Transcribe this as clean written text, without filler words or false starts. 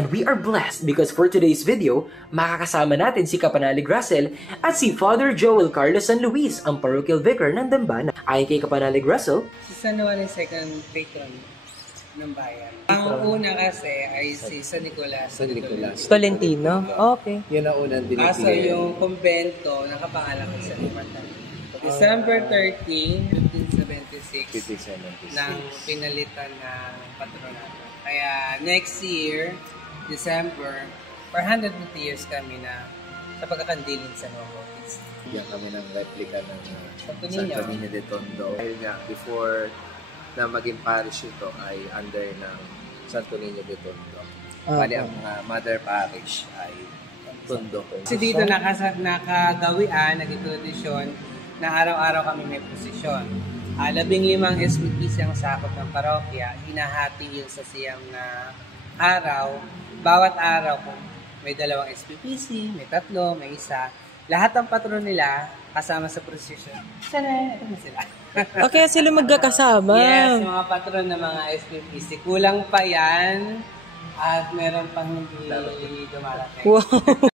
And we are blessed because for today's video, makakasama natin si Kapanalig Russell at si Father Joel Carlos San Luis, ang parochial vicar ng Dambana. Ayon kay Kapanalig Russell, si San Juan ang second patron ng bayan. Ang una kasi ay si San Nicolas. Tolentino? Okay. Yun ang unang dinipili. Kaso yung kumbento, nakapangalan ko sa Limatan. December 13, 1576, nang pinalitan ng patronato. Kaya next year, December, 450 years kami na sa pagkakandilin sa Nuevo East. Yan kami ng replica ng Santo Santo Niño de Tondo. Dahil nga, before na maging parish ito ay under ng Santo Niño de Tondo. Bali, ang mother parish ay Tondo. Kasi dito nakagawian, naging tradisyon na araw-araw kami may posisyon. 15 SPPC ang sakop ng parokya, hinahati yun sa siyam na araw. Bawat araw kung may 2 SPPC, may 3, may 1. Lahat ng patron nila kasama sa prosesyon. Sana, ito na sila. Okay, sila magkakasama. Yes, mga patron ng mga SPPC. Kulang pa yan at meron pang hindi dumarating. Wow.